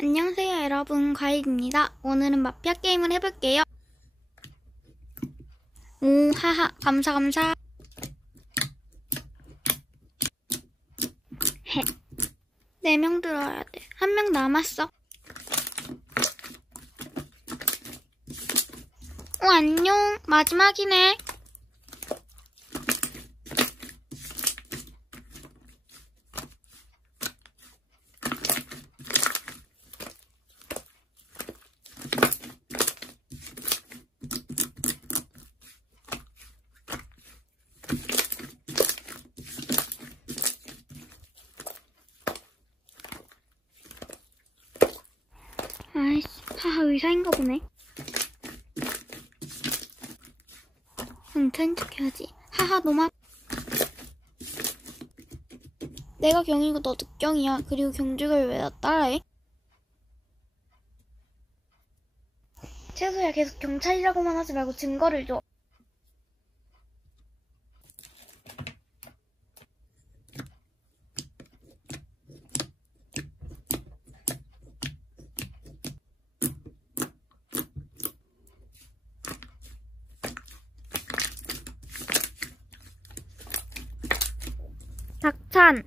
안녕하세요 여러분, 과일입니다. 오늘은 마피아 게임을 해볼게요. 오 하하, 감사. 해. 4명 들어야 돼. 1명 남았어. 안녕. 마지막이네. 아이씨, 하하, 의사인가 보네. 괜찮은 척 해야지. 하하, 너무 내가 경이고 너 늑경이야. 그리고 경주를 왜 나 따라해? 채소야, 계속 경찰이라고만 하지 말고 증거를 줘. 닥찬.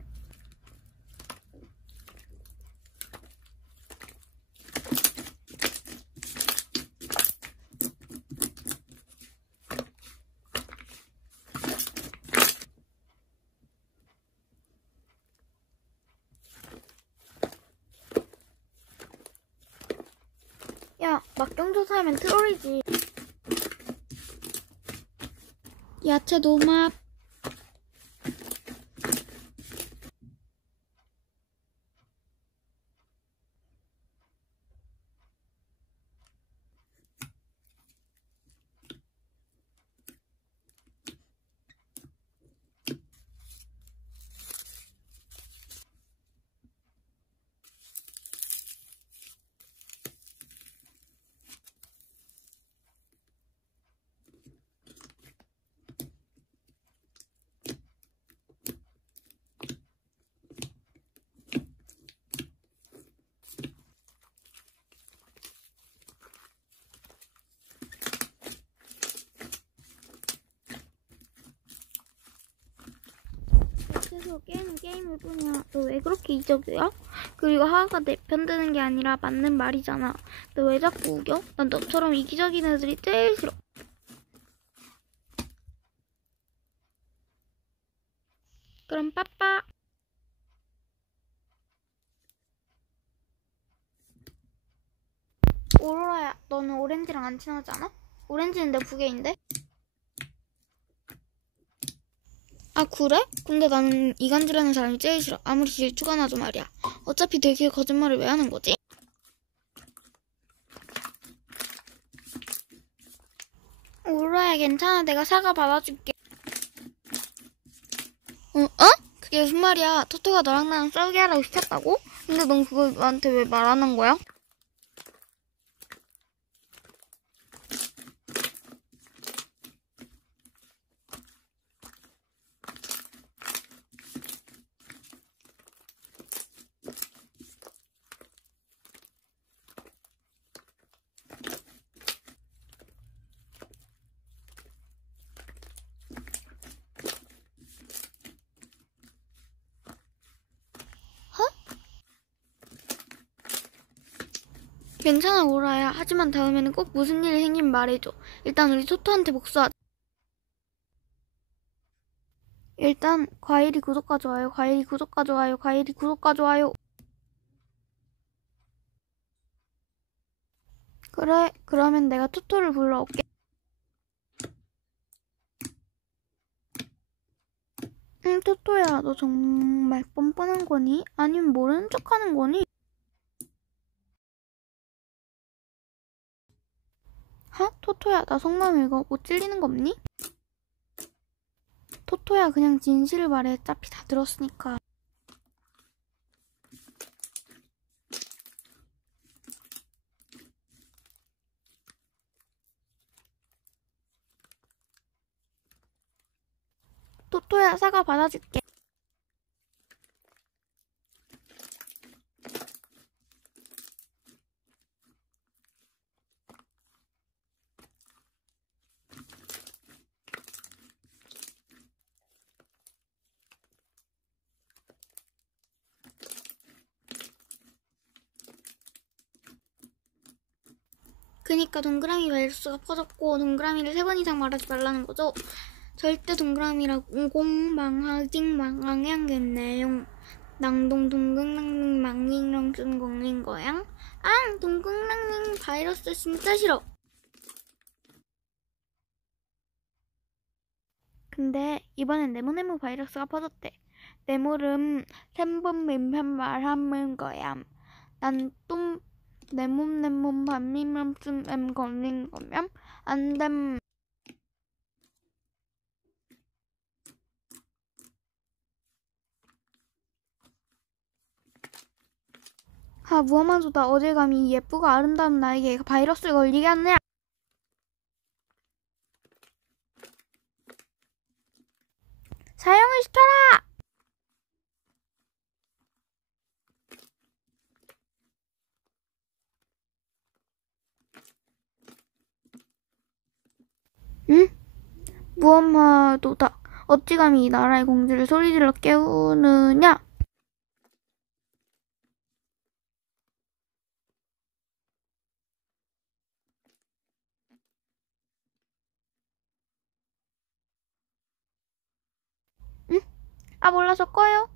야, 막경조사하면 트롤이지. 야채 노맛. 계속 게임일 뿐이야. 너 왜 그렇게 이적이야? 그리고 하하가 내 편 드는 게 아니라 맞는 말이잖아. 너 왜 자꾸 우겨? 난 너처럼 이기적인 애들이 제일 싫어. 그럼 빠빠. 오로라야, 너는 오렌지랑 안 친하지 않아? 오렌지는 내 부계인데? 아 그래? 근데 나는 이간질하는 사람이 제일 싫어. 아무리 질투가 나도 말이야. 어차피 되게 거짓말을 왜 하는 거지? 오로라야, 괜찮아. 내가 사과 받아줄게. 어? 그게 무슨 말이야? 토토가 너랑 나랑 싸우게 하라고 시켰다고? 근데 넌 그걸 나한테 왜 말 안 한 거야? 괜찮아, 오라야. 하지만 다음에는 꼭 무슨 일이 생기면 말해줘. 일단 우리 토토한테 복수하자. 일단 과일이 구독과 좋아요, 과일이 구독과 좋아요, 과일이 구독과 좋아요. 그래, 그러면 내가 토토를 불러올게. 응, 토토야, 너 정말 뻔뻔한 거니? 아니면 모르는 척하는 거니? 토토야, 나 속마음 읽어. 못 찔리는 거 없니? 토토야, 그냥 진실을 말해. 어차피 다 들었으니까. 토토야, 사과 받아줄게. 그니까 동그라미 바이러스가 퍼졌고 동그라미를 3번 이상 말하지 말라는 거죠. 절대 동그라미라고 공방하징망앙양겠네요. 낭동 동글랑ling 망링랑 쓴 공린 거양. 앙 동글랑ling 바이러스 진짜 싫어. 근데 이번엔 네모네모 바이러스가 퍼졌대. 네모름 3번 민편 말하는 거야. 난 또 네몸 반미면쯤 걸린 거면 안 됨. 무엄하소다. 어딜 감히 예쁘고 아름다운 나에게 바이러스를 걸리게 하느냐. 사형을 시켜라. 응? 무엄하도다. 어찌 감히 이 나라의 공주를 소리질러 깨우느냐. 응? 몰라서 꺼요.